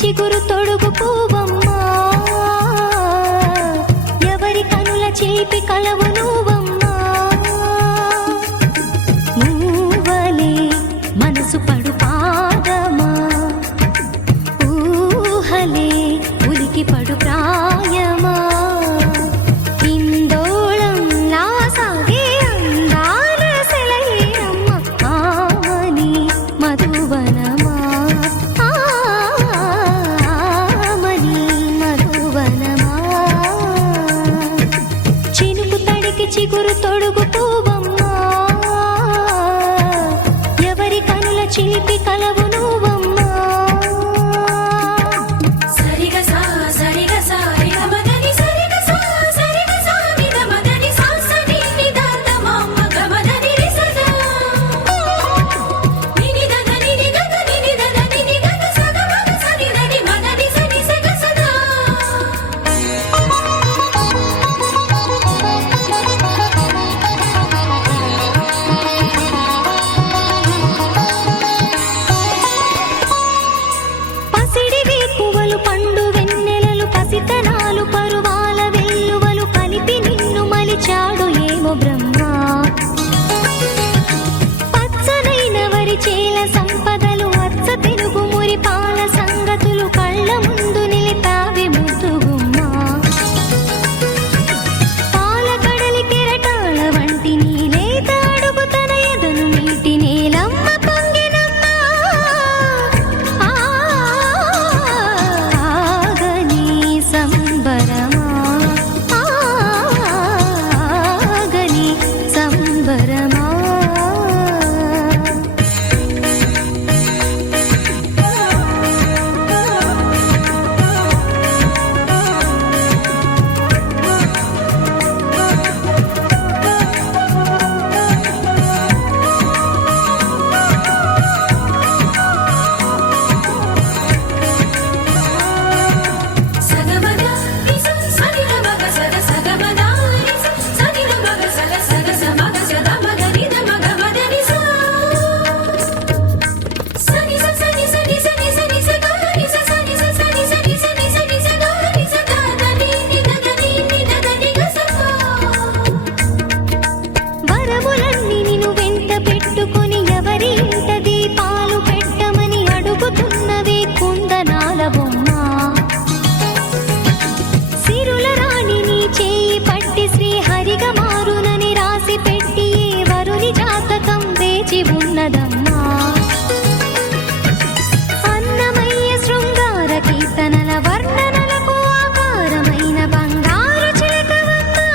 చిగురు తొడుగు పువ్వమ్మా, ఎవరి కనుల చిలిపి కలవు నువ్వమ్మా. నువ్వలే మనసు పడు పాదమా, ఊహలే ఉలికి పడు ప్రాయమా. ఇందోళంలా సాగే అందాల సెలయేరమ్మ, ఆమని మధువనమా, ఆమని మధువనమా. చినుకు తడికి చిగురు తొడుగు పువ్వమ్మా, ఎవరి కనుల చిలిపి కలవు నువ్వమ్మా. పసిడివి పువ్వులు పండు వెన్నెలలు పసితనాలు పరువాల వెల్లువలు కలిపి నిన్ను మలిచాడు ఏమో బ్రహ్మ. పచ్చనైన వరి చేల సంపదలు అచ్చ తెలుగు మురి పాల సంగతులు కళ్ళ ముందు నిలిపావి ముద్దుగుమ్మ. పాల కడలి కెరటాల వంటి నీలేత అడుగు తన ఎదను మీటి నేలమ్మ పొంగినమ్మ. ఆగని సంబరమా, ఆగని సంబరమా. వరములన్నీ నిన్ను వెంట పెట్టుకొని ఎవరి ఇంట దీపాలు పెట్టమని అడుగుతున్నవే కుందనాల బొమ్మ. సిరుల రాణి నీ చేయి పట్టి శ్రీహరిగా మారునని రాసి పెట్టి ఏ వరుని జాతకం వేచి ఉన్నదమ్మా. అన్నమయ్య శృంగార కీర్తనల వర్ణనలకు ఆకారమైన బంగారు చిలకవమ్మా.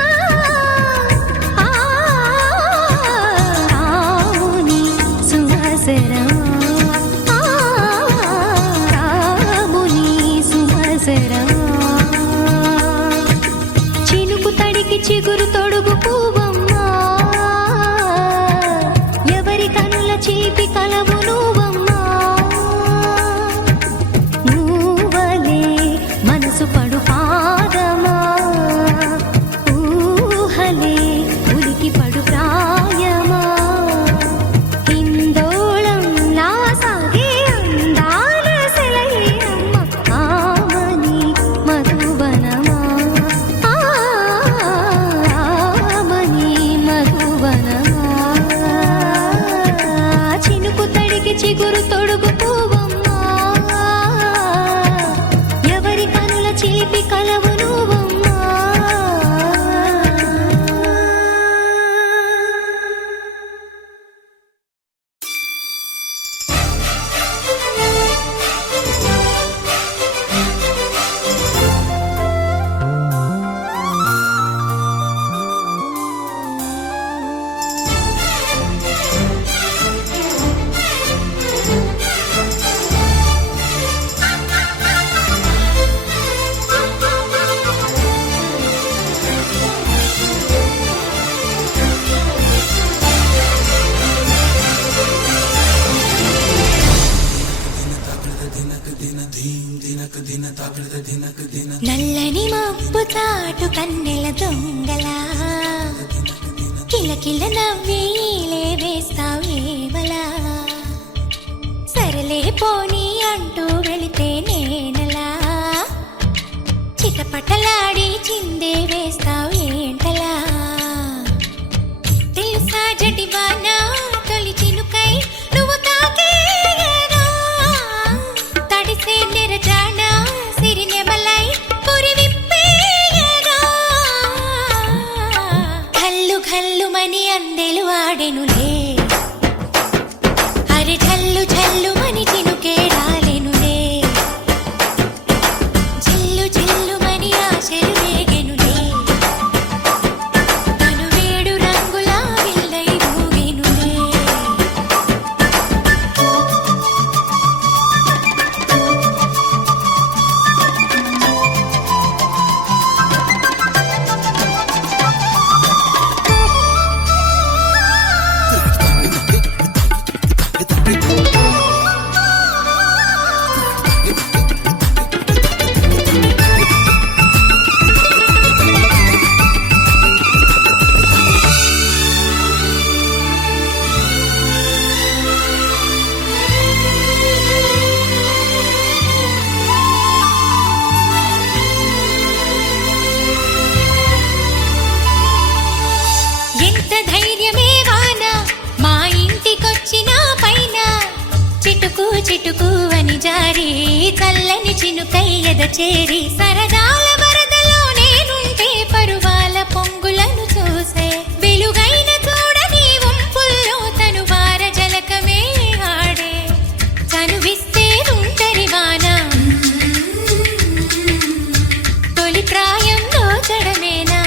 రాముని సుమసరమా, రాముని సుమసరమా. చినుకు తడికి చిగురు తొడుగు పువ్వమ్మా, ఎవరి కనుల చిలిపి కలవు నువ్వమ్మా. నువ్వలే మనసు పడు పాదమా, ఊహలే ఉలికి పడు ప్రాయమా. ఇందోళంలా సాగే అందాల సెలయేరమ్మ, ఆమని మధువనమా, ఆమని మధువనమా. చినుకు తడికి చిగురు తొడుగు పువ్వమ్మా, ఎవరి కనుల చిలిపి కలవు నువ్వమ్మా. నల్లని మబ్బు చాటు కన్నెల దొంగలా కిలకిల నవ్వీలే వేస్తావేవలా సరలే పోనీ అంటూ వెళితే నేను ఆటలాడి చిందే వేస్తావు ఏంటలా తెలుసా జటివాన తొలి చినుకై నువ్వు తాకేయగా తడిసే నిరజాన సిరినెమలై పురి విప్పేయగా ఘల్లు ఘల్లుమని అందెలు ఆడెనులే అరే ఝల్లు ఝల్లుమని చినుకే రాలెనులే జిల్లు జిల్లుమని ఆశలు రేగెనులే తను వేడు రంగుల విల్లై ఊగెనులే ఎంత ధైర్యమే వాన మా ఇంటికొచ్చిన పైన చిటుకు చిటుకు అని జారి చల్లని చినుకై ఎద చేరి సరదాల వరదలో నేనుంటే పరువాల పొంగులను చూసే వెలుగైన చూడని వంపుల్లో తను వార జలకమే ఆడే చనువిస్తే ఉంటరి వాన తొలి ప్రాయంలో చెడమేనా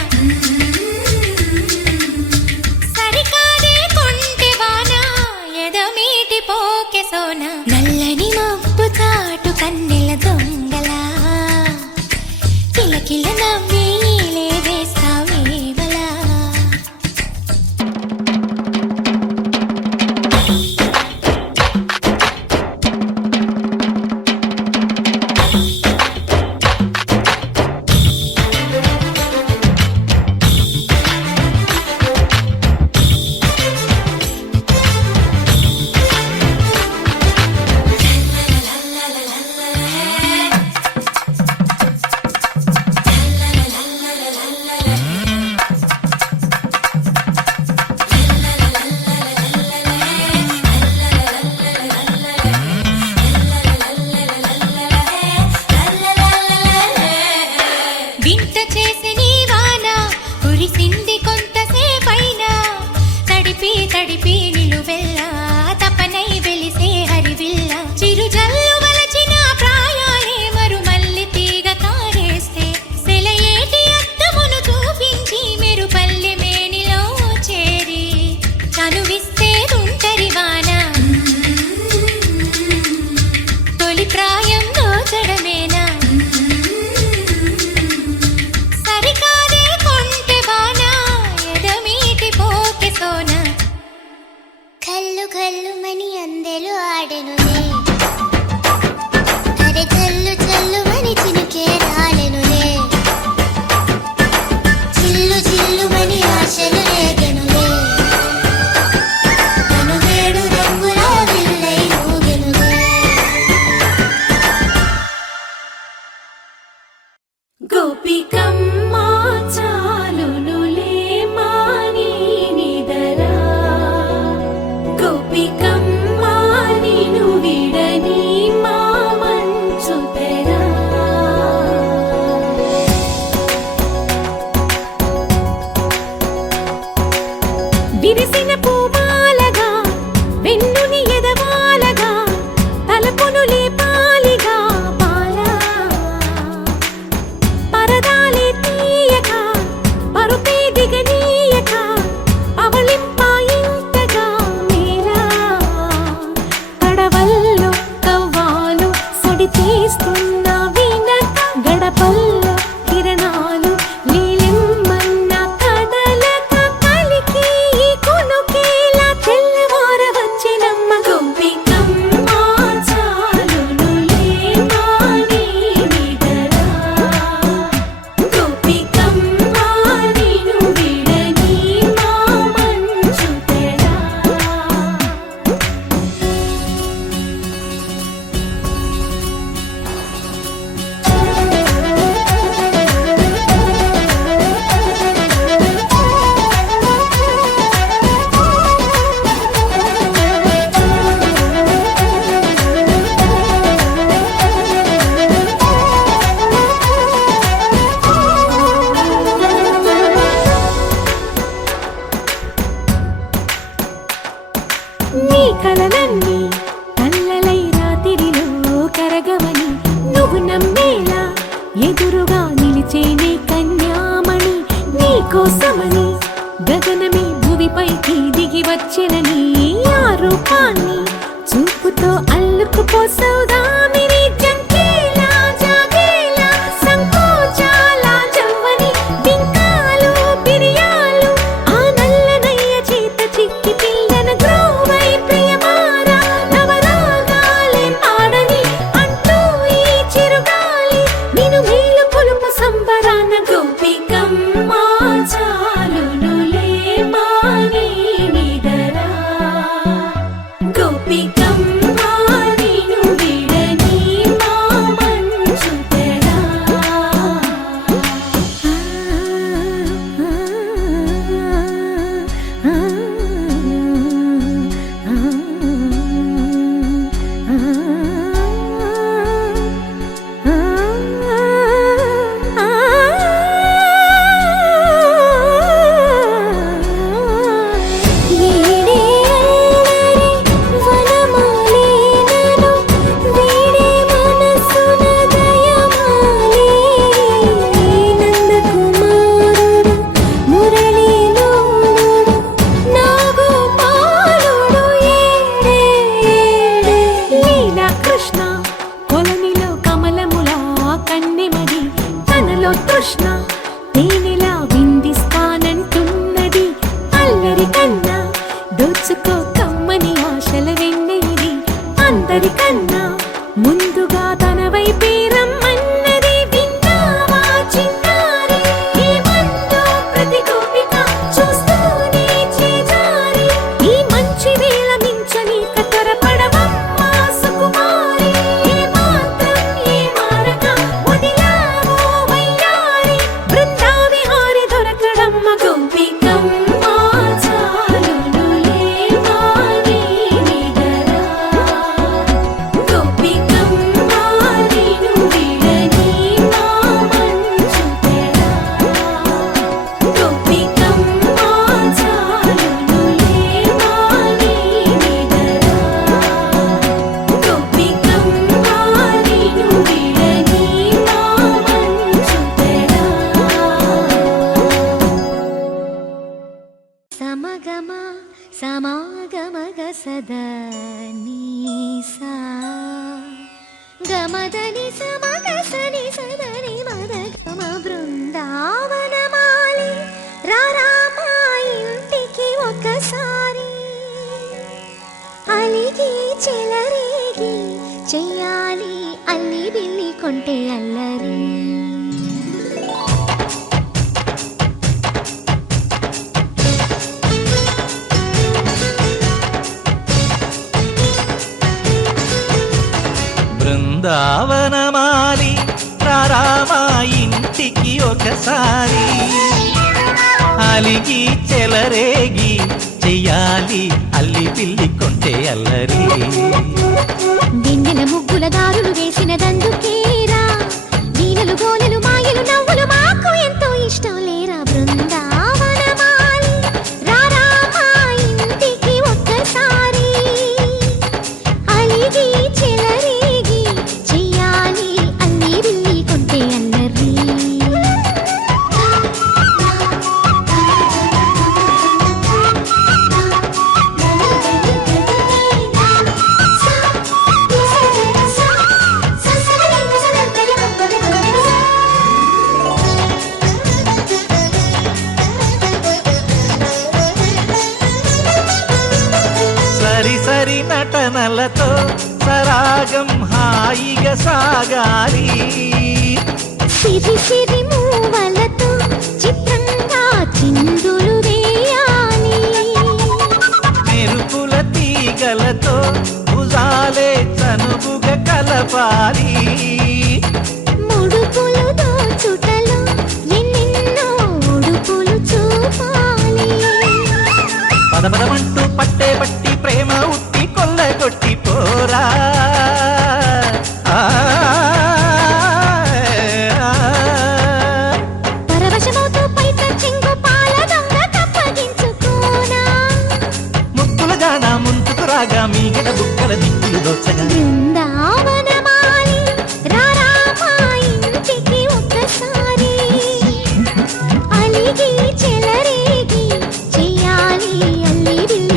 సరికాదే కొంటె వాన ఎదమీటి పోకె సోన నల్లని మబ్బు చాటు కన్నెల దొంగలా కిలకిల నవ్వి వేస్తావేవలా మెచ్చినని ఆ రూపాన్ని చూపుతో అల్లుకుపోసౌదామిని జంకేలా జాగేలా సంకోచాల జవ్వని బింకాలు బిరియాలు ఆ నల్లనయ్య చేత చిక్కి పిల్లన గ్రోవై ప్రియమారా నవరాగాలే పాడని అంటూ ఈ చిరుగాలి నిను మేలు కొలుపు సంబరాన గోపికమ్మ చాలునులే మాని నిదరా గోపికమ్మ నిను విడని మా మంచు తెరా కృష్ణ తేనెలా విందిస్తానంటున్నది అల్లరి కన్నా దోచుకో కమ్మని ఆశల వెన్నెయిది అందరికన్నా ముందుగా తన వైపే రమ్మన్నది విన్నావా చిన్నారి ఏమందో ప్రతి గోపిక చూస్తూనే చేజారి ఈ మంచి వేళ మించని కతరపడవమ్మా సుకుమారి ఏ మాత్రం ఏ మారక వదిలావో వయ్యారి బృందావిహారి దొరకడమ్మ గోపికమ్మ చాలునులే మాని నిదరా గోపికమ్మ నిను విడని మా మంచు తెరా గోపికమ్మ చాలునులే మాని నిదరా గోపికమ్మ నిను విడని మా మంచు తెరా సమగమ సమాగమగ సదా నీసా గమదని సమగ సని సదని మదగమ బృందావనమాలి రారామా ఇంటికి ఒకసారి అలిగి చెలరేగి చెయ్యాలి అల్లి బిల్లి కొంటే అల్లరి బృందావనమాలి రారామా ఇంటికి ఒకసారి అలిగి చెలరేగి చెయ్యాలి అల్లి పిల్లి కొంటే అల్లరి వెన్నెల ముగ్గుల దారులు వేసినదందుకేరా వీణలు గోలెలు మాయలు నవ్వులు మాకు ఎంతో ఇష్టం లేరా బృందావనమాలి రారామా ఇంటికి ఒక్కసారి అలిగి చెలరేగి చెయ్యాలి అల్లి బిల్లి కొంటే అల్లరి సరి సరి నటనలతో సరాగం హాయిగా సాగాలి సిరి సిరి మూవలతో చిత్రంగా చిందులు వేయాలి మెరుపుల తీగలతో భుజాలే చనువుగా కలపాలి ముడుపులు దోచుటలో ఎన్నెన్నో ఉడుపులు చూపాలి పదపదమంటూ పట్టే పట్టి ప్రేమ ఉట్టి కొల్లగొట్టి పోరా ఆ, పరవశమవుతూ పైట చెంగు పాల దొంగ కప్పగించుకోనా ముక్కుల జాన ముందుకు రాగా మీగడ బుక్కల దిక్కులు దోచగా బృందావనమాలి రారామా ఇంటికి ఒక్కసారి అలిగి చెలరేగి చెయ్యాలి అల్లి బిల్లి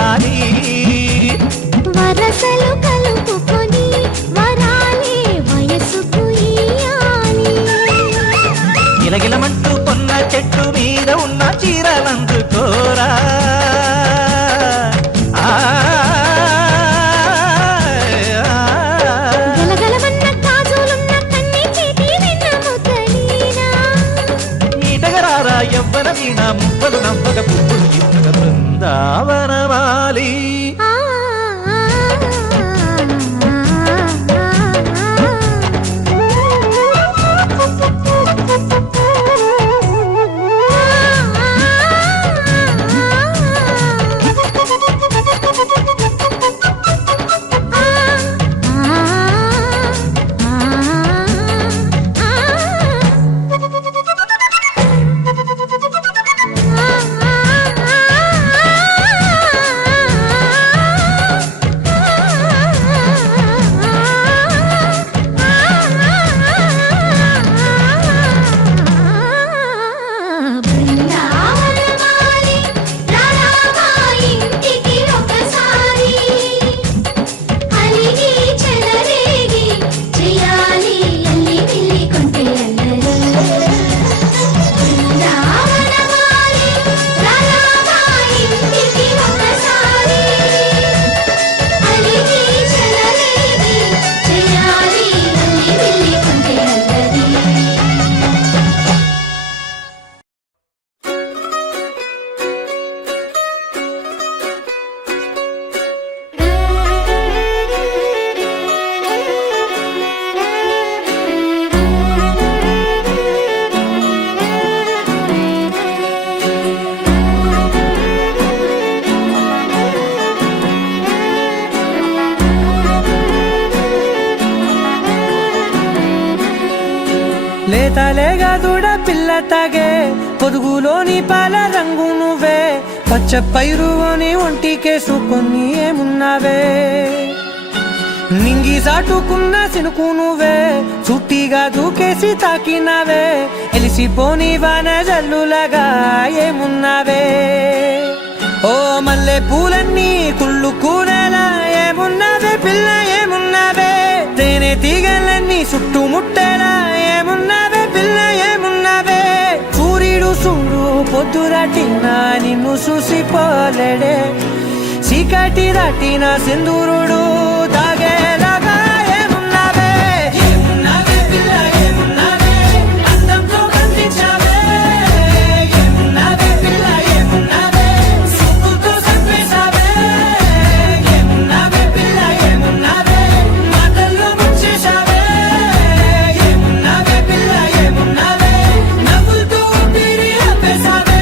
వాలి వరసలు కలుపుకొని వరాలే వయసుకు ఇయ్యాలి. గిలగిలమంటూ కొన్న చెట్టు మీద ఉన్న చీరలందుకోరా గలగలమన్న గాజులున్న కన్ని చేతి వెన్న ముద్దలీనా. ఈటగరారా ఎవ్వర వీణ మువ్వలు నవ్వక పువ్వులు ఇవ్వక బృందావనమాలి ఆ బృందావనమాలి రారామా ఇంటికి ఒకసారి. అలిగి చెలరేగి చేయాలి అల్లి పిల్లి కొంటే అల్లరి. బృందావనమాలి రారామా ఇంటికి ఒకసారి. అలిగి చెలరేగి చేయాలి అల్లి పిల్లి కొంటే అల్లరి. లేతలేగా దూడ పిల్ల తాగే పొదుగులోని పాల రంగు నువ్వే పచ్చ పైరుని ఒంటికేసుకొని ఏమున్నావే నింగి సాటుకున్న సినుకు నువ్వే చుట్టిగా దూకేసి తాకినావే ఎలిసిపోని వాన జల్లులాగా ఏమున్నావే ఓ మల్లె పూలన్నీ కుళ్ళు కూరేలా ఏమున్నావే పిల్ల ఏమున్నావే తేనె తీగలన్నీ చుట్టుముట్టేలా ఏమున్నావే పిల్ల ఏమున్నావే సూర్యుడు చూడు పొద్దురాటిన నిన్ను చూసిపోలేడే చీకటి దాటిన సింధూరుడు దాగేలాగా ఏమున్నావే ఏమున్నావే పిల్ల ఏమున్నావే అందంతో కనిపించావే ఏమున్నావే పిల్ల ఏమున్నావే సుక్కుతో చంపేశావే ఏమున్నావే పిల్ల ఏమున్నావే మాటల్లో ముంచేశావే ఏమున్నావే పిల్ల ఏమున్నావే నవ్వులతో ఊపిరి ఆపేశావే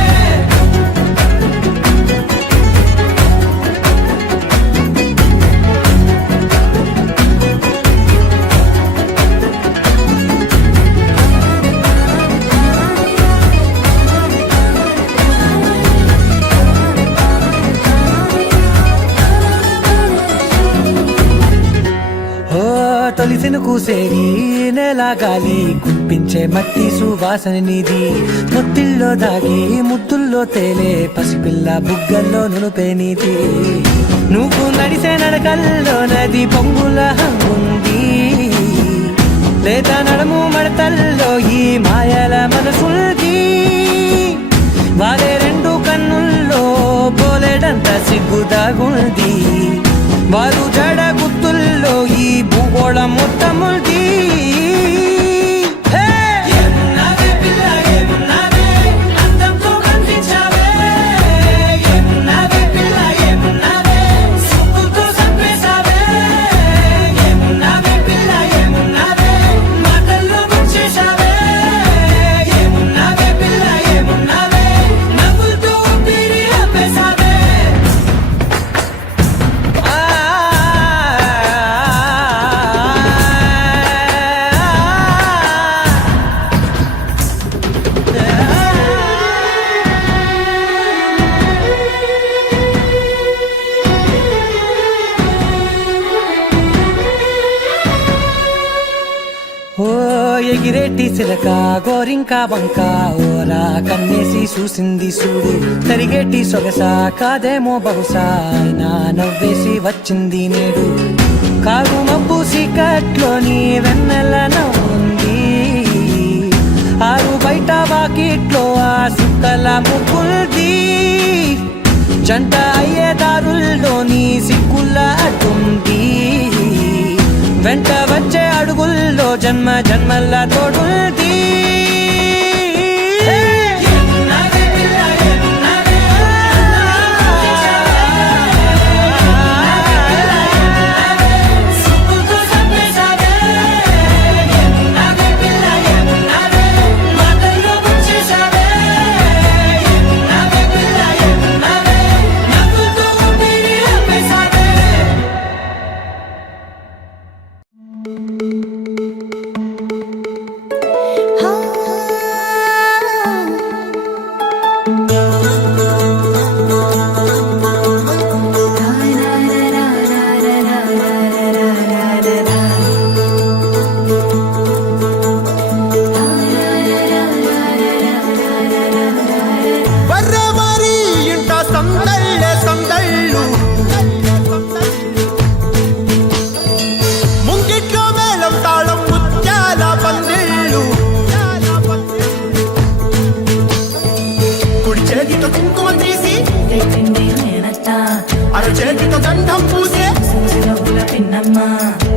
ఓ తొలిసిన కూసేగి నెల గాలి కుప్పించే మట్టి సువాసన నీది ముత్తిల్లో దాగి ముద్దుల్లో తేలే పసిపిల్ల బుగ్గల్లో నునుపే నీది నువ్వు నడిసే నడకల్లో నది పొంగుల హంగుంది లేత నడుము మడతల్లో ఈ మాయల మనసుల్ది వారే రెండు కన్నుల్లో పోలేడంత సిగ్గుదాగుంది వారు జడ గుత్తుల్లో ఈ భూగోళం మొత్తముల్ది ఏమున్నావే పిల్ల ఏమున్నావే అందంతో కనిపించావే ఏమున్నావే పిల్ల ఏమున్నావే సుక్కుతో చంపేశావే ఏమున్నావే పిల్ల ఏమున్నావే మాటల్లో ముంచేశావే ఏమున్నావే పిల్ల ఏమున్నావే నవ్వులతో ఊపిరి ఆపేశావే ఓ ఎగిరేటి సిలక గోరింక బంక ఓరా కన్నేసి చూసింది చూడు తరిగేటి సొగస కాదేమో బహుశా అయినా నవ్వేసి వచ్చింది నేడు కారు మబ్బు సీకట్లోని వెన్నెల నవ్వుంది ఆరు బయట వాకిట్లో ఆ సుక్కల ముగ్గుల్ది జంట అయ్యే దారుల్లోని సిక్కుల అడ్డుంది వెంట వచ్చే అడుగుల్లో జన్మ జన్మల్ల తోడుంది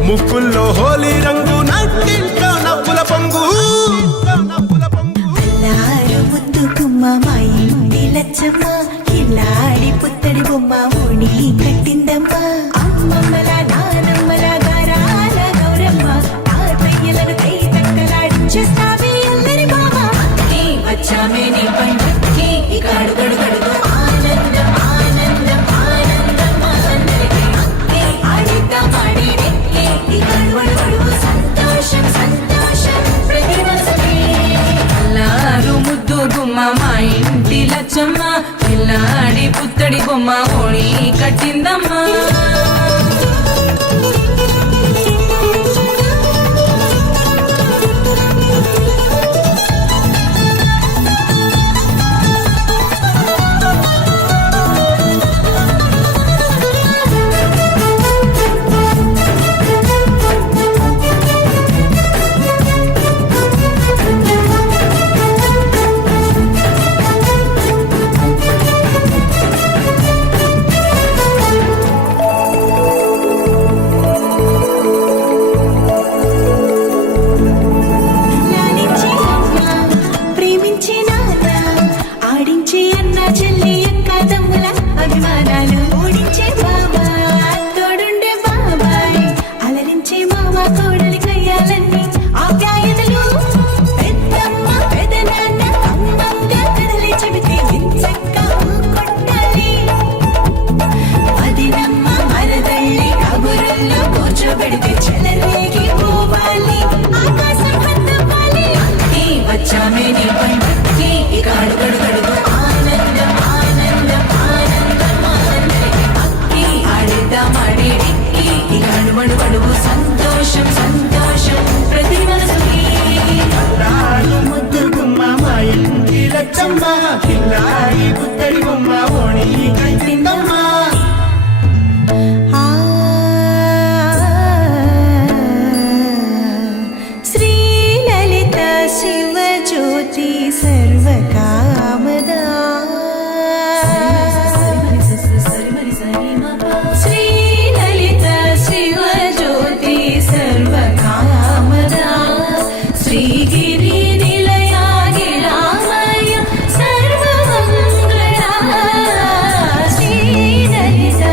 ముక్కుల్లో హోలీ రంగు నట్టింట్లో నవ్వుల పొంగు ముద్దు గుమ్మ మా ఇంటి లచ్చమ్మ కిల్లాడి పుత్తడి బొమ్మ ఓడి కట్టిందమ్మ అమ్మమ్మల నానమ్మల గారాల గౌరమ్మ తాతయ్యలను కై తక్కలాడించేస్తావే అల్లరి మామ వచ్చామే నీ పండుకి ఇక అడుగడు గడుగు ఆనందం ఆనందం ఆనందం అందరికీ ఆడిద్దామాడి ఇక అడుగడు గడుగు సంతోషం సంతోషం ప్రతి మనసుకి అల్లారు ముద్దు గుమ్మ మా ఇంటి లచ్చమ్మ పిల్లాడి పుత్తడి బొమ్మ ఓడి కట్టిందమ్మా సంతోషం సంతోషం ప్రతి మనసుకి ముద్దు గుమ్మ మా ఇంటి లచ్చమ్మ కిల్లాడి పుత్తడి బొమ్మ ఓణి కట్టిందమ్మా శ్రీలలిత శివజ్యోతి సర్వకామదా శ్రీలలిత శివజ్యోతి సర్వకామదా శ్రీగిరి నిలయా గిరామయ సర్వమంగళా శ్రీలలిత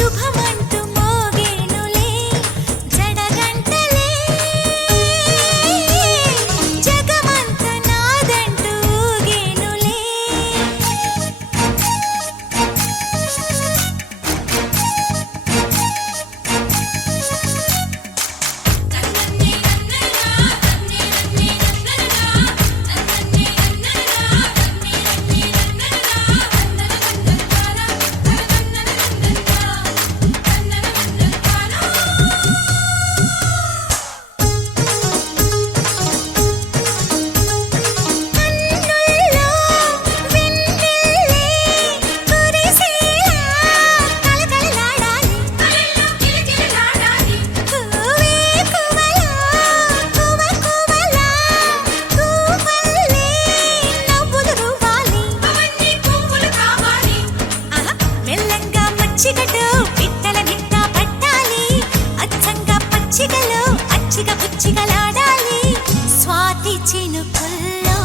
శుభమంటూ మోగేనులే జడగంటలే జగమంత నాదంటూ ఊగేనులే కన్నుల్లో వెన్నెల్లే కురిసేలా కలకలలాడాలి పువ్వే పువ్వలా పువ్వలా పువ్వల్లే నవ్వులు రువ్వాలి ఆహా, మెల్లంగా మచ్చిగటు పిట్టల నిట్ట పట్టాలి అచ్చంగా పచ్చిగలు అచ్చిగా పుచ్చిగలాడాలి స్వాతి చినుకుల్లో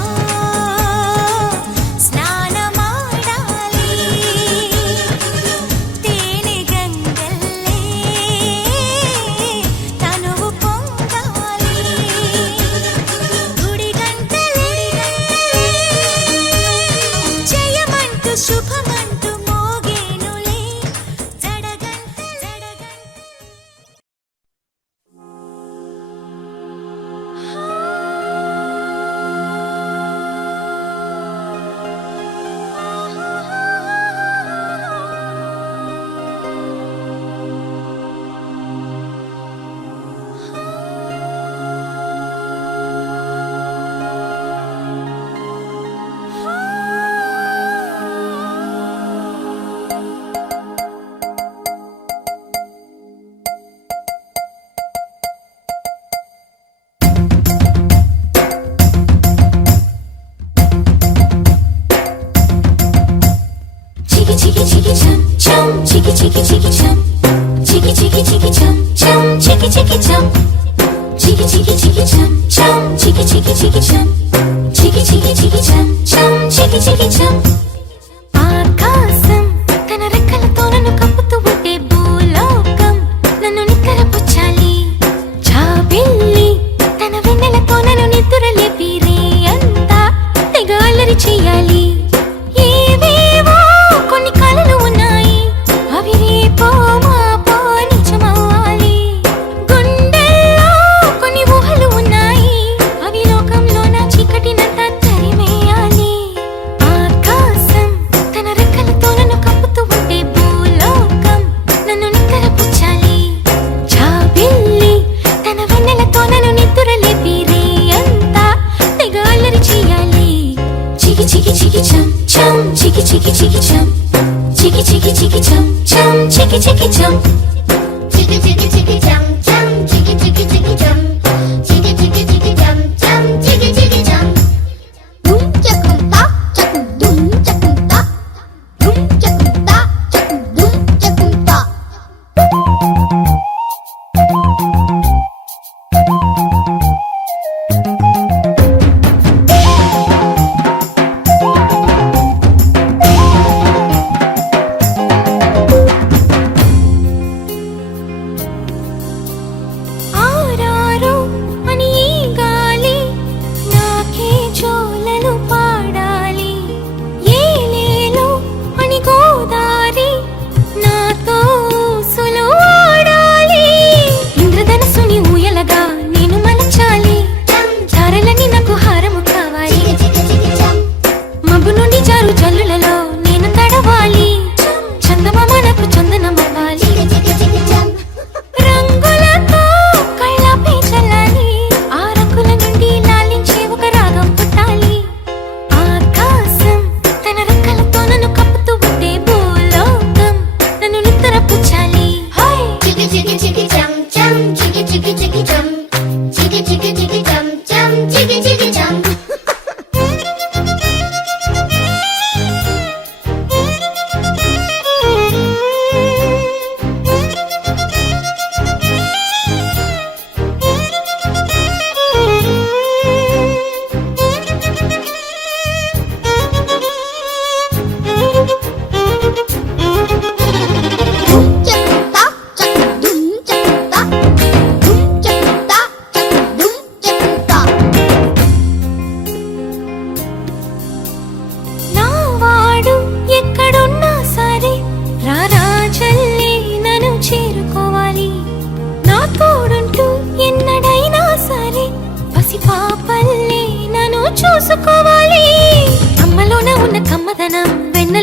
స్నానమాడాలి తేనె గంగల్లే తనువు పొంగాలి గుడి గంటలే జయమంటూ శుభమంటూ మోగేనులే జడగంట జడగంట ఆకాశం తన రెక్కలతో నన్ను కప్పుతూ ఉంటే భూలోకం నన్ను నిక్కరపుచ్చాలి జాబిల్లి తన వెన్నెలతో నన్ను నిద్రలేపి రే అంతా తెగ అల్లరి చెయ్యాలి ఏవేవో కొన్ని కలలు ఉన్నాయి అవి రేపో మాపో నిజమవ్వాలి గుండెల్లో కొన్ని ఊహలు ఉన్నాయి అవి లోకంలో నా చీకటినంత తరిమేయాలి ఆకాశం తన రెక్కలతో నన్ను కప్పుతూ ఉంటే భూలోకం నన్ను నిక్కరపుచ్చాలి జాబిల్లి తన వెన్నెలతో నన్ను నిద్రలేపి రే అంతా తెగ అల్లరి చెయ్యాలి చికి చికి చికి చం చం చికి చికి చికి చం చికి చికి చికి చం చం చికి చికి చం చికి చికి చికి చం చం చికి చికి చికి చం చికి చికి చికి చం చం చికి చికి చం డుమ్ చకుం తా చకుం డుమ్ చకుం తా డుమ్ చకుం తా చకుం డుమ్ చకుం తా ఆరారే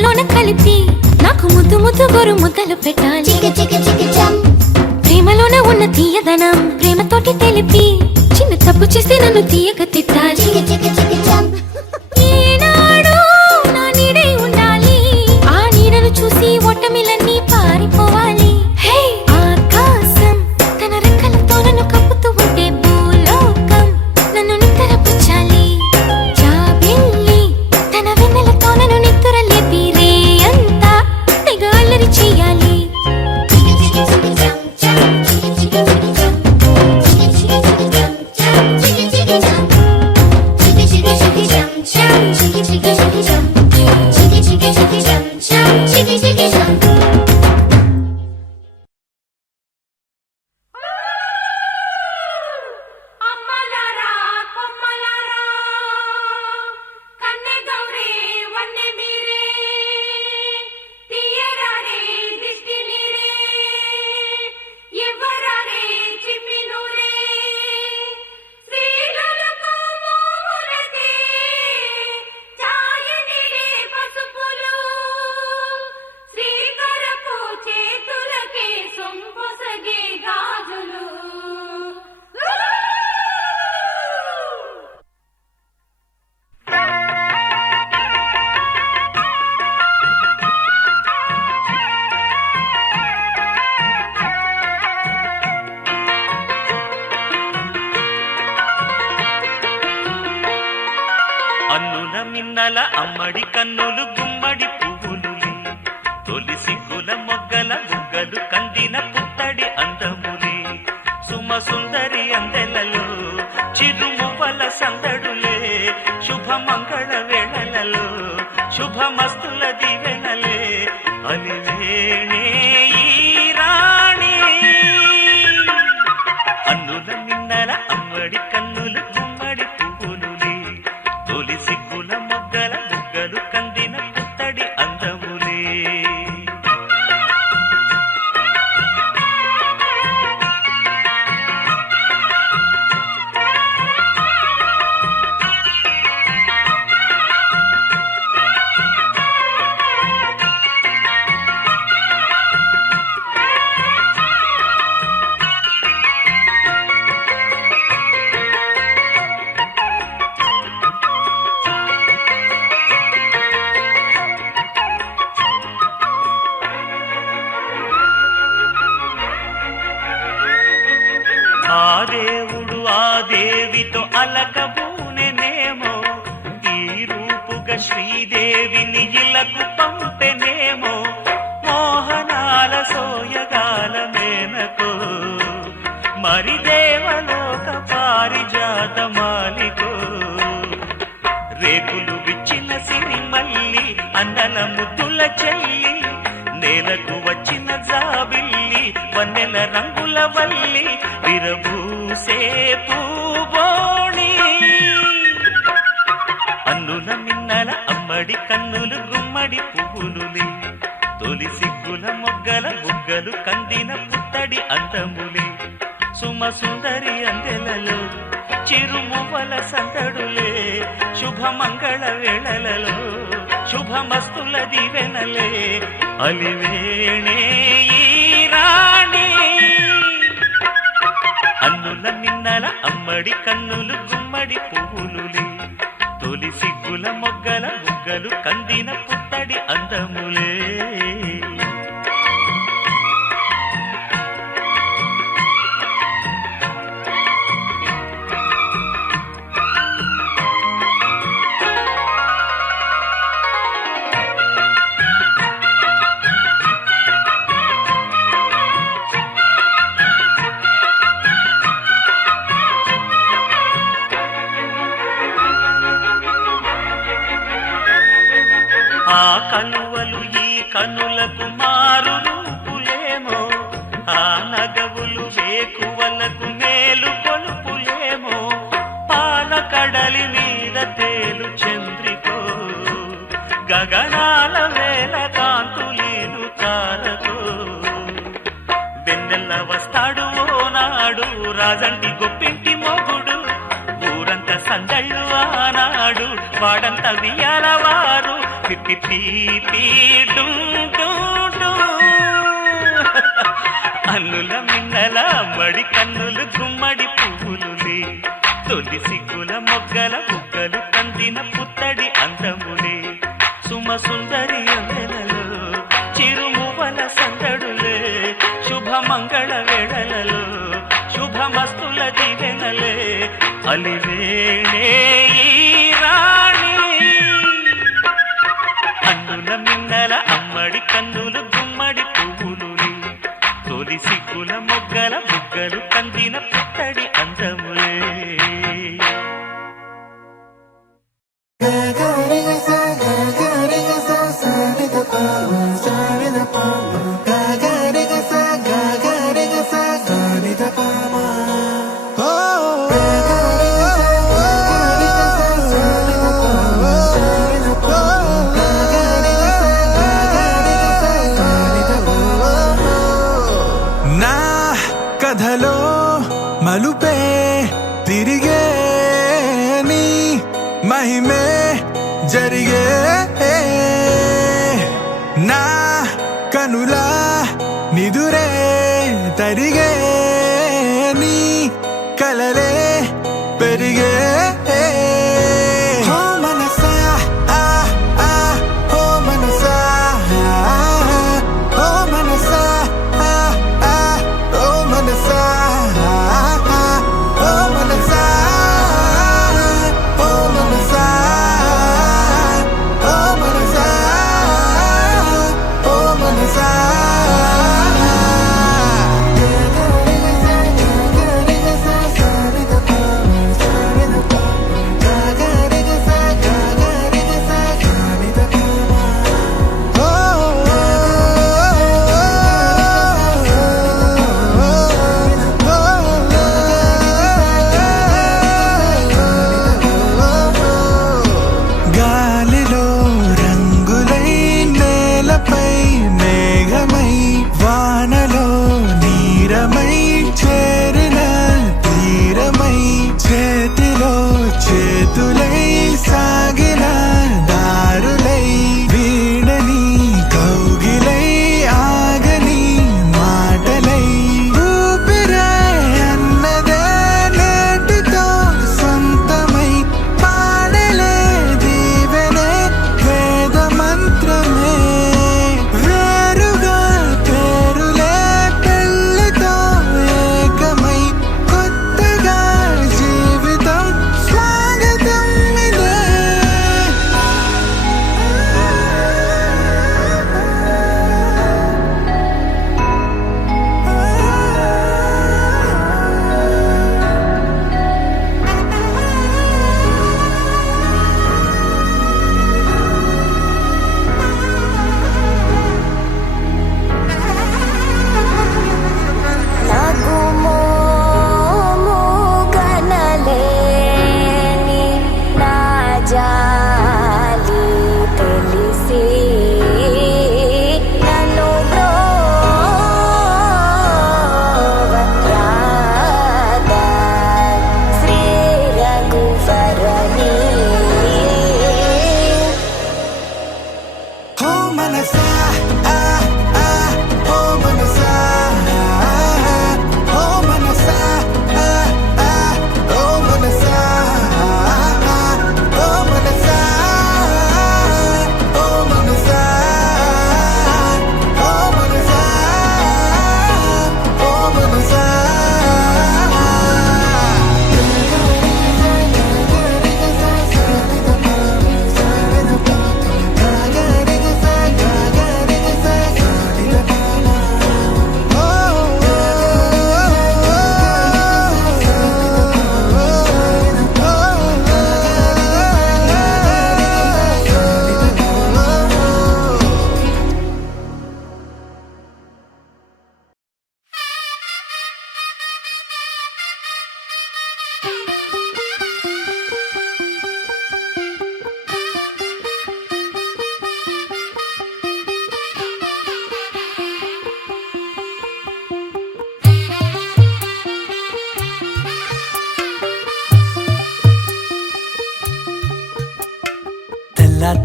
ముద్దలోన కలిపి నాకు ముద్దు ముద్దు గోరు ముద్దలు పెట్టాలి. చికి చికి చికి చం ప్రేమలోన ఉన్న తీయదనం ప్రేమతోటి తెలిపి చిన్న తప్పు చేస్తే నన్ను తీయక తిట్టాలి. చికి చికి చికి చం ఈనాడు నా నీడై ఉండాలి, ఆ నీడను చూసి ఓటమిలన్నీ పారిపోవాలి. హే ఆకాశం తన రెక్కలతో నన్ను కప్పుతూ ఉంటే భూలోకం నన్ను నిద్రపుచ్చాలి. జాబిల్లి తన వెన్నెలతో నన్ను నిద్ర లేపి రేయంతా తెగ అల్లరి చెయ్యాలి. చికి చికి చికి చం చం చికి చికి చికి చం చికి చికి చికి చం చం చికి చికి చం చికి చికి చికి చం చం చికి చికి చికి చం చికి చికి చికి చం చం చికి చికి చం అమ్మలారా కొమ్మలారా కన్నె గౌరీ వన్నె మీరే తీయరారే దిష్టి నీరే ఎవరారే చిమ్మి నూరే శ్రీలకు మోములకే ఛాయనిలే పసుపులు శ్రీకరపు చేతులకే సొంపొసగే గాజులు. అన్నుల మిన్నల అమ్మడి కన్నులు గుమ్మడి పువ్వులులే తొలి సిగ్గుల మొగ్గల బుగ్గలు కందిన పుత్తడి అందములే సుమ సుందరి అందెలలో చిరుమువ్వల సందడులే శుభ మంగళ వేళలలో శుభమస్తుల దివెనలే అలివేణే ఈ రాణి. అన్నుల మిన్నల అమ్మడి కన్నులు గుమ్మడి పువ్వులులే తొలి సిగ్గుల మొగ్గల బుగ్గలు కందిన పుత్తడి అందములే. ఆ దేవుడు ఆ దేవితో అలకబూనెనేమో ఈ రూపుగా శ్రీదేవిని ఇలకు పంపెనేమో మోహనాల సోయగాల మేనకో మరి దేవలోక పారిజాత మాలికో రేకులు విచ్చిన సిరిమల్లి అందల ముద్దుల చెల్లి నేలకు వచ్చిన జాబిల్లి వన్నెల రంగుల వల్లి విరబూసే పూబోణి. అన్నుల మిన్నల అమ్మడి కన్నులు గుమ్మడి పువ్వులులే తొలి సిగ్గుల మొగ్గల బుగ్గలు కందిన పుత్తడి అందములే సుమ సుందరి అందెలలో చిరుమువ్వల సందడులే శుభమంగళ వేళలలో శుభమస్తుల దివెనలే అలివేణే ఈ రాణి. అన్నుల మిన్నల అమ్మడి కన్నులు గుమ్మడి పువ్వులులే తొలి సిగ్గుల మొగ్గల బుగ్గలు కందిన పుత్తడి అందములే. ఆ కలువలు ఈ కనులకు మారు రూపులేమో ఆ నగవులు వేకువలకు మేలు కొలుపులేమో పాల కడలి మీద తేలు చంద్రికో గగనాల వేల కాంతులీలు తారకో వెన్నెల్ల వస్తాడు ఓనాడు రాజంటి గొప్పింటి మొగుడు ఊరంత సందళ్ళు ఆనాడు వాడంత వియాలవారు తి తి తి డు డు డు. అన్నుల మిన్నల మడి కన్నులు గుమ్మడి పువ్వులులే తొలి సిగ్గుల మొగ్గల బుగ్గలు కందిన పుత్తడి అందములే సుమ సుందరి అందెలలో చిరుమువల సందడులే శుభమంగళ వేళలలో శుభమస్తుల దీవెనలే అలివేణే ఈ రాణి. అన్నుల మిన్నల అమ్మడి కన్నులు గుమ్మడి పువ్వులులే తొలి సిగ్గుల మొగ్గల బుగ్గలు కందిన పుత్తడి అందములే. నా కథలో మలుపే తిరిగే నీ మహిమే జరిగే నా కనులా నిదురే తరిగే నీ కలలే పెరిగే ఓ మనసా ఆ ఆ ఓ మనసా ఓ మనసా ఆ ఆ ఓ మనసా ఓ మనసా ఓ మనసా ఓ మనసా ఓ మనసా.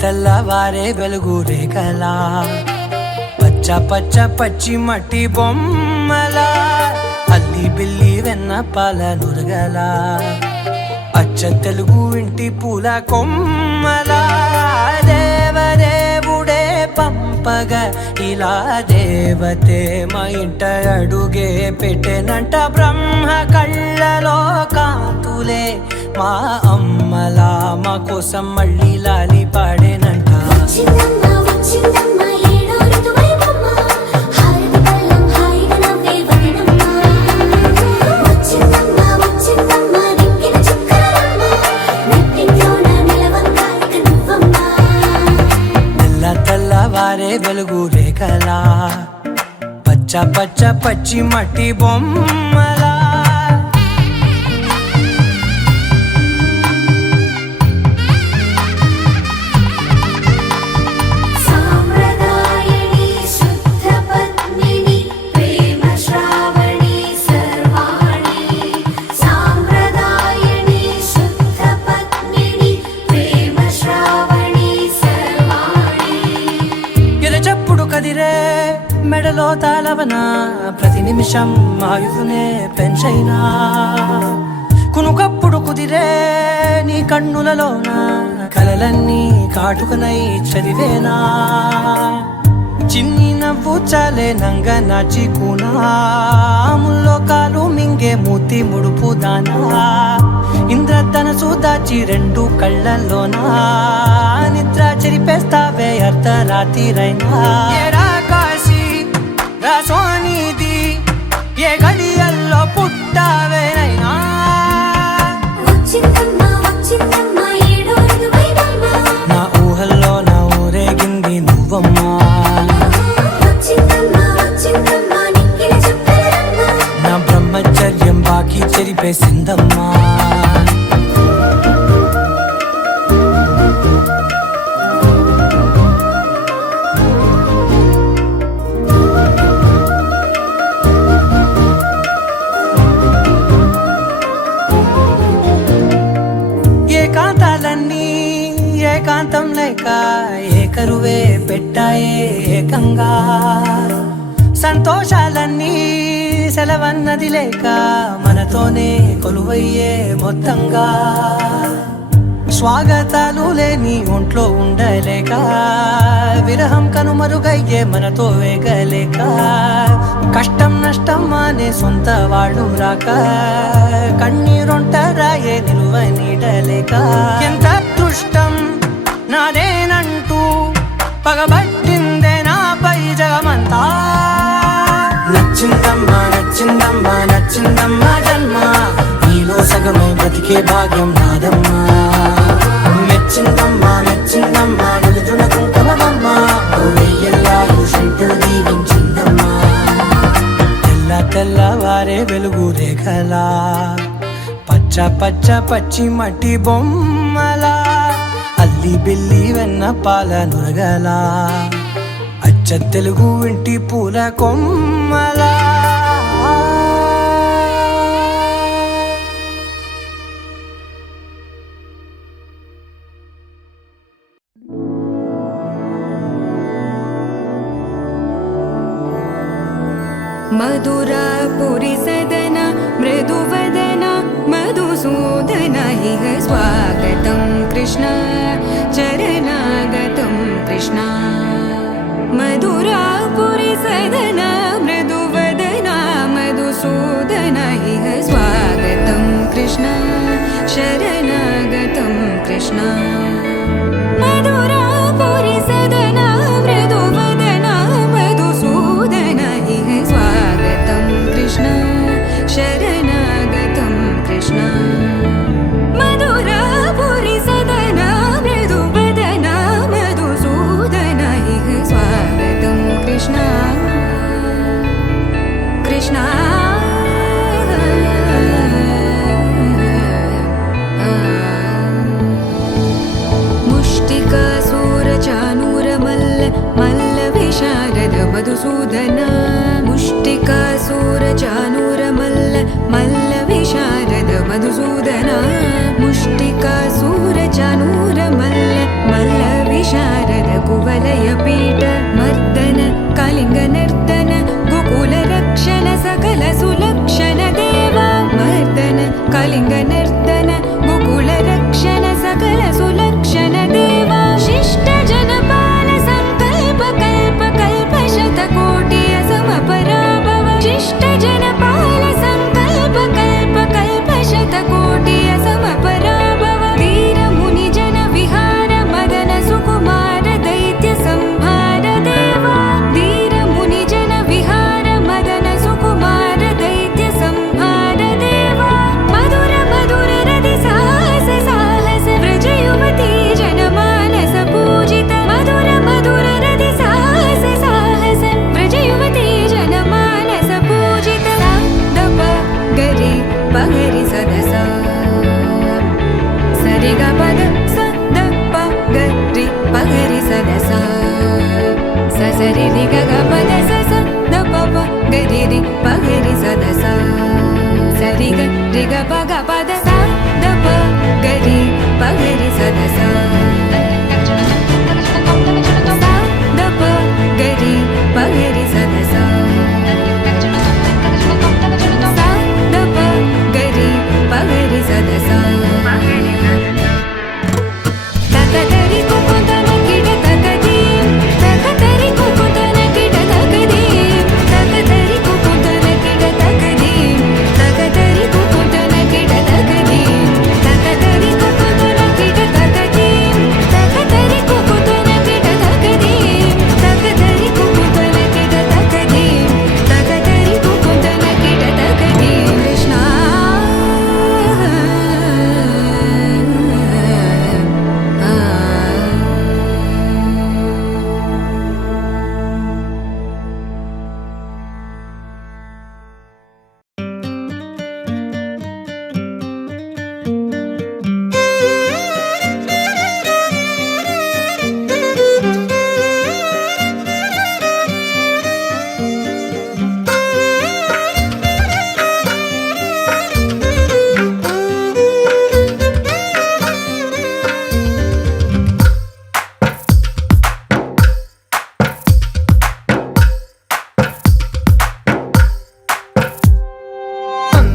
తెల్లవారే వెలుగు రేఖలా పచ్చ పచ్చ పచ్చి మట్టి బొమ్మల అల్లి బిల్లి వెన్న పాల నురగల అచ్చ తెలుగు ఇంటి పూల కొమ్మల దేవదేవుడే పంపగా ఇలా దేవతే మా ఇంట అడుగే పెట్టెనంట బ్రహ్మ కళ్ళలో కాంతులే మా అమ్మలా మా కోసం మళ్ళీ లాలి పాడేనంట వచ్చిందమ్మ వచ్చిందమ్మ ఏడో ఋతువైవమ్మ హారతి పళ్ళం హాయిగా నవ్వే వదనమ్మ వచ్చిందమ్మ వచ్చిందమ్మ దిక్కిన చుక్కలమ్మ నెట్టింట్లోన నిలవంగా ఇక నువ్వమ్మ తెల్లవారే వెలుగు రేఖలా పచ్చ పచ్చ పచ్చి మట్టి బొమ్మలా సాంప్రదాయని శుద్ధ పద్మిని ప్రేమ శ్రావణి సర్వాణి సాంప్రదాయని శుద్ధ పద్మిని ప్రేమ శ్రావణి సర్వాణి ఎరచప్పుడు కదిరే మెడలో తాళవన ప్రతి నిమిషం ఆయువునే పెంచైనా కునుకప్పుడు కుదిరే నీ కన్నులలోన కలలన్నీ కాటుకనై చదివేనా చిన్ని నవ్వు చాలే నంగ నాచి కూనాముల్లో కాలు మింగే మూతి ముడుపు దానా ఇంద్రధనసు దాచి రెండు కళ్ళల్లోనా నిద్ర చెరిపేస్తావే అర్ధరాత్రిరైనా ఏరా కాశీ రా సోనిది ఏ గడియల్లో పుట్టావేనైనా వచ్చిందమ్మ వచ్చిందమ్మ ఏడో ఋతువైవమ్మ నా ఊహల్లో నా ఊరేగింది నువ్వమ్మా వచ్చిందమ్మ వచ్చిందమ్మ నిక్కిన చుక్కలమ్మ నా బ్రహ్మచర్యం బాకీ చెరిపేసిందమ్మా ఏకాంతాలన్నీ ఏకాంతం లేక ఏకరువే పెట్టాయే ఏకంగా సంతోషాలన్నీ సెలవన్నది లేక మనతోనే కొలువయ్యే మొత్తంగా స్వాగతాలు లేని ఒంట్లో ఉండలేక విరహం కనుమరుగయ్యే మనతో వేగలేక కష్టం నష్టం అనే సొంత వాళ్ళు రాక కన్నీరొంటరాయే నిలువ నీడలేక ఎంత అదృష్టం నాదేనంటూ పగబట్టిందే నాపై జగమంతా నచ్చిందమ్మా నచ్చిందమ్మా నచ్చిందమ్మా జన్మ నీలో సగమే బ్రతికే భాగ్యం నాదమ్మా మెచ్చిందమ్మా మెచ్చిందమ్మా నిలుతున్న కుంకుమమ్మా వెయ్యల్లాలు శంకులు దీవించిందమ్మా తెల్లవారే వెలుగు రేఖలా పచ్చ పచ్చ పచ్చి మట్టి బొమ్మలా అల్లి బిల్లి వెన్న పాల నురగలా అచ్చ తెలుగు ఇంటి పూల కొమ్మలా मधुरापुरी सदन मृदुवदन मधुसूदन इह स्वागतं कृष्ण चरणागतं कृष्ण मधुरापुरी सदन मृदुवदन मधुसूदन इह स्वागतं कृष्ण शरणागतं कृष्ण मधुरापुरी सदन मृदुवदन मधुसूदन इह स्वागतं कृष्ण शरणागतं कृष्ण मधुरापुरी सदन मृदुवदन मधुसूदन इह स्वागतं कृष्ण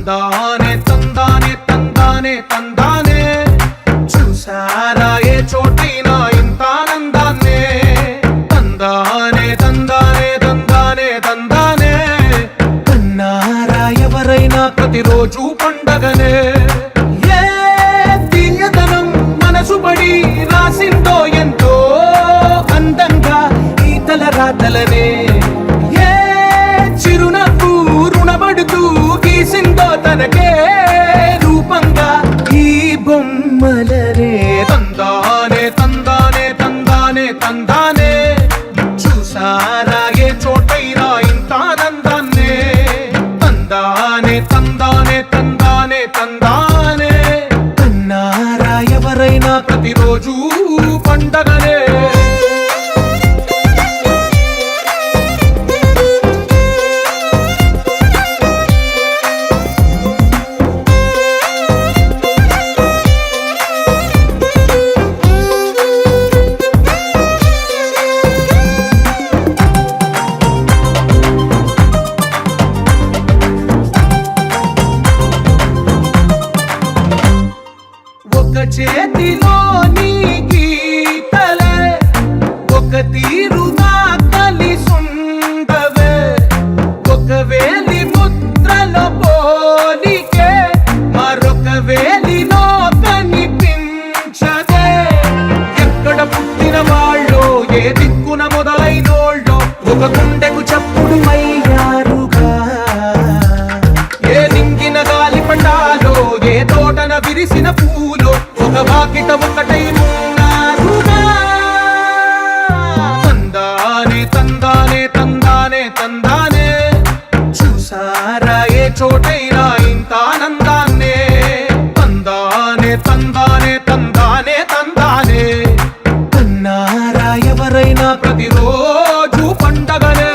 తందానే తందానే తందానే తందానే చూసారా ఏ చోటైనా ఇంత ఆనందాన్నే తందానే తందానే తందానే తందానే కన్నారా ఎవరైనా ప్రతిరోజు పండగనే ఏ తీయదనం మనసు పడి రాసిందో ఎంతో అందంగా ఈ తల రాతలనే ఏ చిరునవ్వు రుణపడుతూ గీసిందో తనకే రూపంగా ఈ బొమ్మలనే తందానే తందానే తందానే తందానే చూసారా ఏ చోటైనా ఇంత ఆనందాన్నే తందానే తందానే తందానే తందానే కన్నారా ఎవరైనా ప్రతిరోజు పండగనే ఒక చేతిలోని గీతలే ఒక తీరుగా కలిసుండవే ఒక వేలి ముద్రలో పోలికే మరొక వేలిలో కనిపించదే ఎక్కడ పుట్టిన వాళ్ళో ఏ దిక్కున మొదలైనోళ్ళో ఒక గుండెకు చప్పుడు అయ్యారుగా ఏ నింగిన గాలి పటాలో ఏ తోటన విరిసిన పూలో ఒక వాకిట ఒకటై ఉన్నారుగా తందానే తందానే తందానే తందానే చూసారా ఏ చోటైనా ఇంత ఆనందాన్నే తందానే తందానే తందానే తందానే కన్నారా ఎవరైనా ప్రతిరోజు పండగనే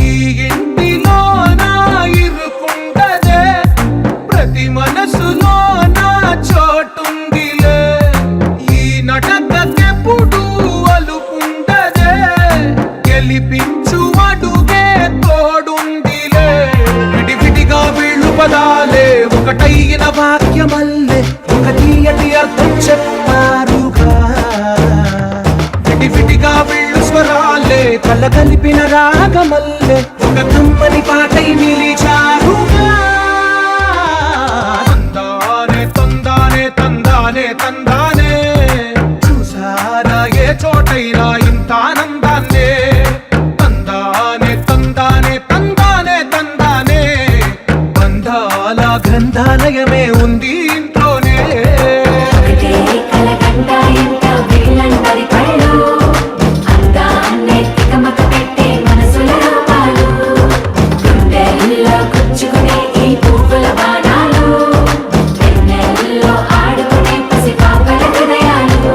ఈ ఇంటిలో నా ఇరుకుండదే ప్రతి మనసులో నా చోటుందిలే ఈ నటకెప్పుడు అలుపుండదే గెలిపించు అడుగే తోడుందిలే విడివిడిగా వీళ్ళు పదాలే ఒకటైన వాక్యమల్లే ఒక తీయటి అర్థం చెప్పారుగా విడివిడిగా వీళ్ళు స్వరాలే కల కలిపిన రాగమల్లే ఒక కమ్మని పాటై నిలిచారుగా తందానే తందానే తందానే తందానే చూసారా ఏ చోటైనా ఇంత ఆనందాన్నే తందానే తందానే తందానే తందానే బంధాల గ్రంథాలయమే ఉంది ఇంట్లోనే ఒకటే కలకండ ఎంత వీళ్ళందరి కళ్ళు అందాన్నే తికమక పెట్టే మనసుల రూపాలు గుండెల్లో గుచ్చుకునే ఈ పువ్వుల బాణాలు వెన్నెల్లో ఆడుకునే పసిపాపల హృదయాలు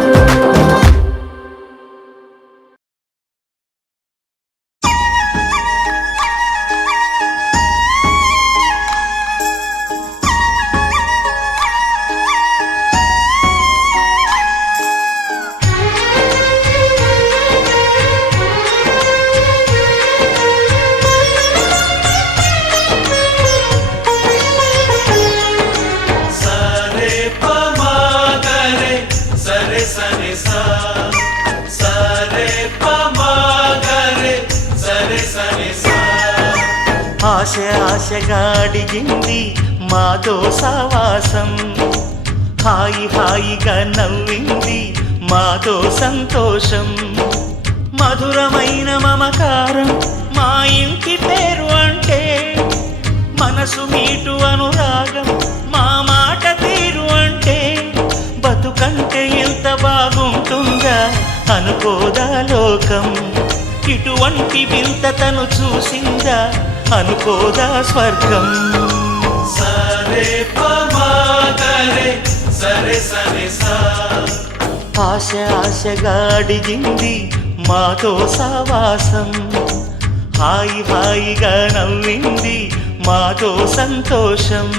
ఆశ ఆశగా అడిగింది మాతో సావాసం హాయి హాయిగా నవ్వింది మాతో సంతోషం మధురమైన మమకారం మా ఇంటి పేరు అంటే మనసు మీటు అనురాగం మా మాట తీరు అంటే బతుకంటే ఎంత బాగుంటుందా అనుకోదా లోకం ఇటువంటి వింత తను చూసిందా అనుకోదా స్వర్గం సరే పమా గరే సరే సరే సా ఆశ ఆశగా అడిగింది మాతో సావాసం, హాయి హాయిగా నవ్వింది మాతో సంతోషం.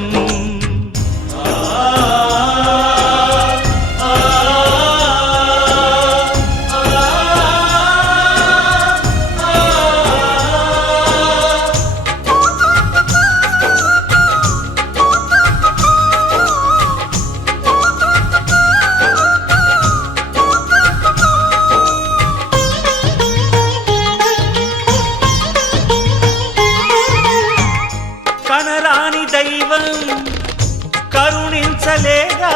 కనరాని దైవం కరుణించలేదా,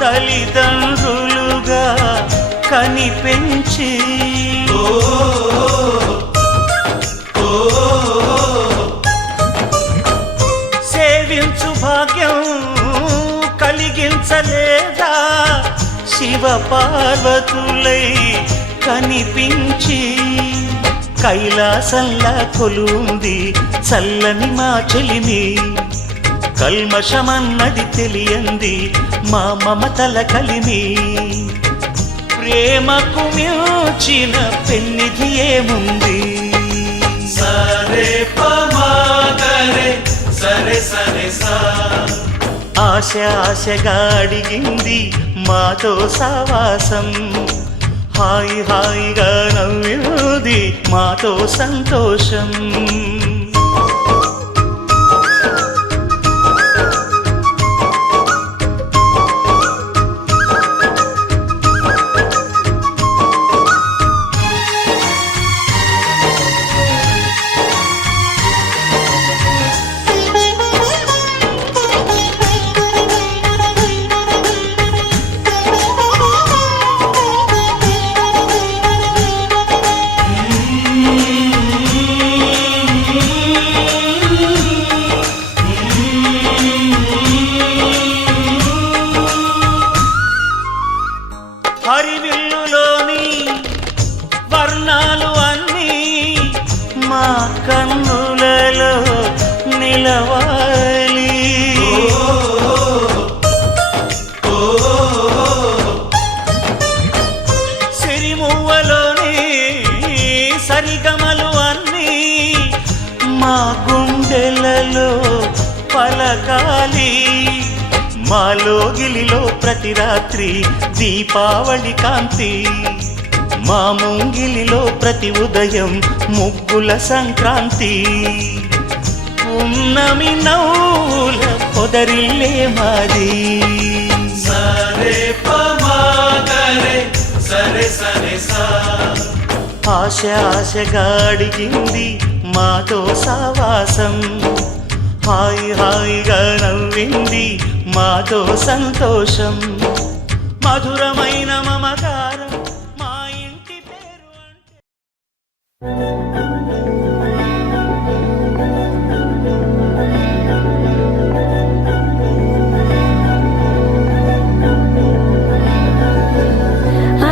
తల్లిదండ్రులుగా కనిపెంచి సేవించు భాగ్యం కలిగించలేదా, శివ పార్వతులై కనిపించి కైలాసంలా కొలుంది చల్లని మా చెలిమి, కల్మషమన్నది తెలియంది మా మమతల కలిమి. ప్రేమకు మించిన పెన్నిధి ఏముంది, సరే పమాగరే సరే సరే సా. ఆశ ఆశగా అడిగింది మాతో సావాసం, హాయి హాయిగా నవ్వింది మాతో సంతోషం. హరివిల్లులోని వర్ణాలు అన్నీ మా కన్నులలో నిలవాలి, సిరిమువ్వలోని సరిగమలు అన్నీ మా గుండెలలో పలకాలి. మాలోగిలిలో ప్రతి రాత్రి దీపావళి కాంతి, మా ముంగిలిలో ప్రతి ఉదయం ముగ్గుల సంక్రాంతి. ఉన్నమి నవ్వుల పొదరిల్లే మాది, సరే పమాగరే సరే సరే సా. ఆశ ఆశగా అడిగింది మాతో సావాసం, హాయి హాయిగా నవ్వింది మాతో సంతోషం. మధురమైన మమకారం మా ఇంటి పేరు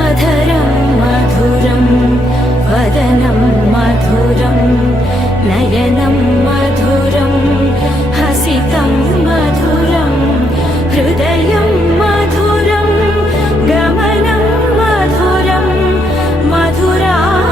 అధరం మధురం వదనం మధురం నయనం మధురం హసితం మధురం హృదయం మధురం గమనం మధురం మధురాధిపతే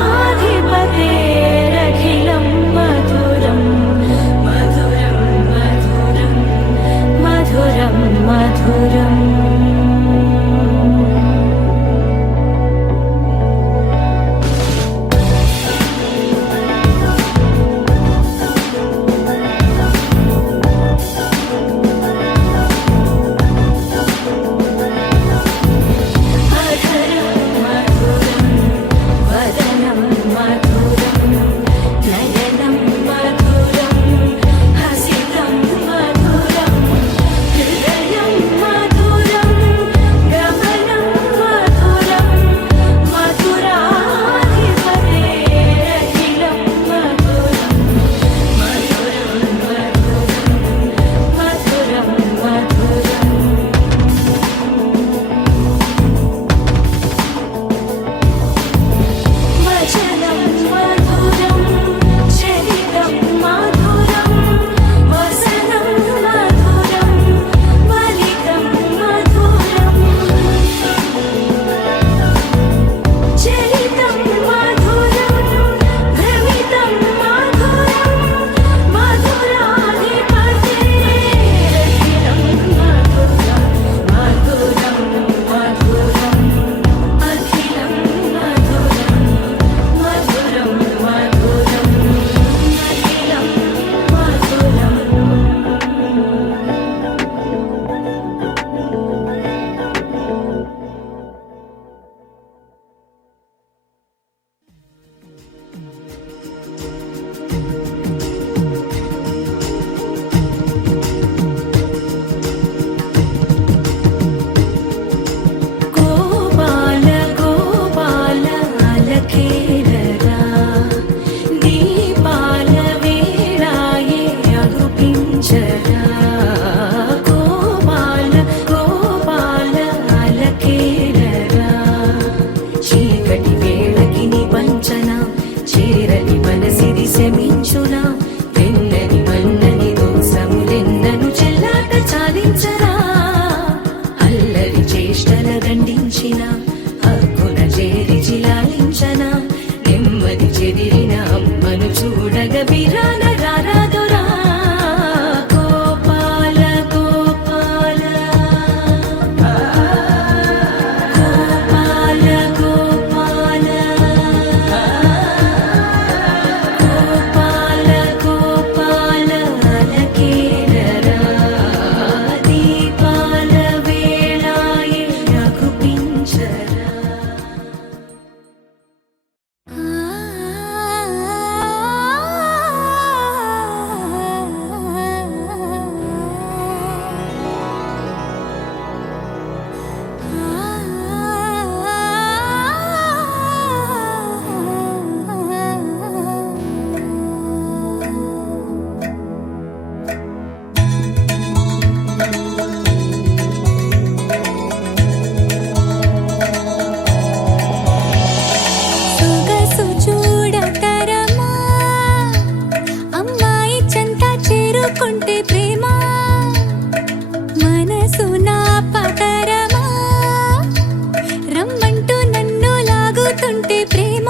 దండించిన హక్కున చేరి చిలాలించన నెమ్మది చెదిరిన అమ్మను చూడగ బిరాన రారాదురా గోపాల గోపాల గోపాల గోపాల గోపాల గోపాల అలకేరరా దీపాల వేళాయే రఘుపించరా సొగసు చూడతరమా అమ్మాయి చెంత చేరుకుంటే ప్రేమ మనసు నా పతరమా రమ్మంటూ నన్ను లాగుతుంటే ప్రేమ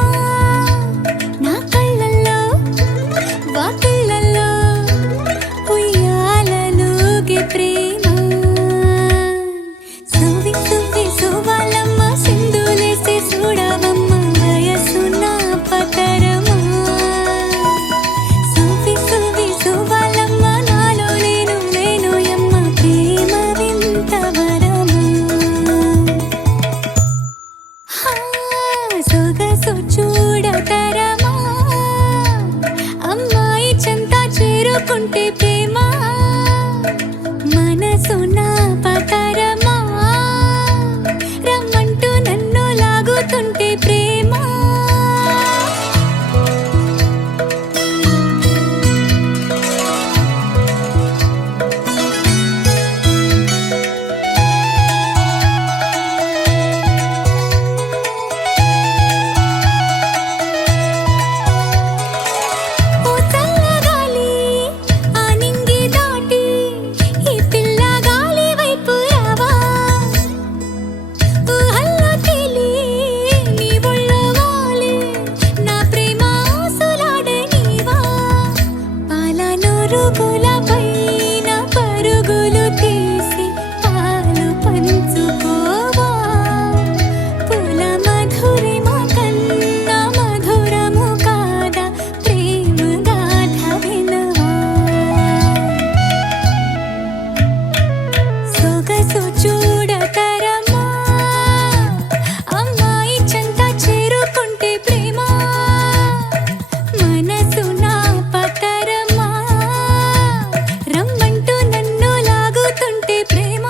నా కళ్ళల్లో వాకిళ్ళల్లో ఉయ్యాలలోగే ప్రేమ సువి సువి సువాలమ్మ సింధులేసి చూడవమ్మ వయసు నా పతరమా సువి సువి సువాలమ్మ నాలో నేను నేను యమ్మ ప్రేమ వింత వరమా సొగసు చూడతరమా అమ్మాయి చెంత చేరుకుంటే ప్రేమ మనసు నా పతరమా రమ్మంటూ నన్ను లాగుతుంటే ప్రేమ ఓ చల్లగాలి ఆ నింగి దాటి ఈ పిల్లగాలి వైపు రావా ఊహల్లో తేలి నీ ఒళ్ళో వాలి నా ప్రేమ ఆసులాడనీవా పాల నూరుగుల పైన పరుగులు తీసి పాలు పంచుకోవా పూల మధురిమ కన్నా మధురము కాదా ప్రేమ గాథ వినవా సొగసు చూడతరమా అమ్మాయి చెంత చేరుకుంటే ప్రేమ మనసు నా పతరమా రమ్మంటూ నన్ను లాగుతుంటే ప్రేమ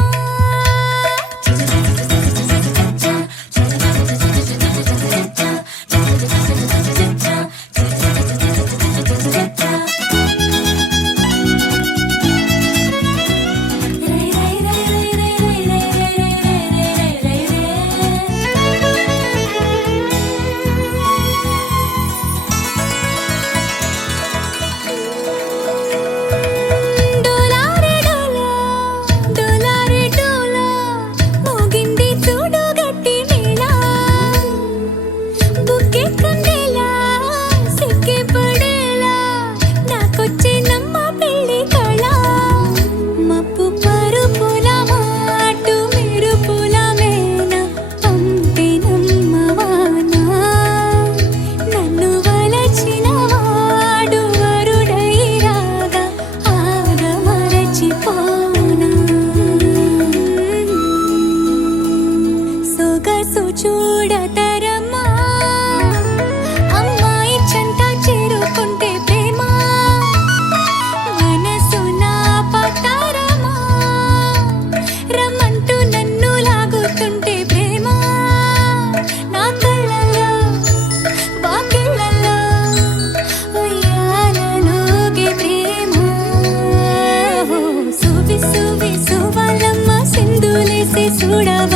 డోలారే డోలా డోలారే డోలా మోగింది చూడు గట్టి మేళ బుక్కే కందేలా సిక్కే పడేలా నాకొచ్చే నమ్మ పెళ్లి కళ మప్పు పరుపుల మాటు మెరుపుల మేన పంపి నమ్మవానా నన్ను వలచిన వాడు వరుడై రాగా ఆగ మరచిపోనా సొగసు చూడతరమా అమ్మాయి చెంత చేరుకుంటే ప్రేమ మనసు నా పతరమా రమ్మంటూ నన్ను లాగుతుంటే ప్రేమ నా కళ్ళల్లో వాకిళ్ళల్లో ఉయ్యాలలోగే ప్రేమ సువి సువి సువాలమ్మ సింధులేసి చూడవమ్మ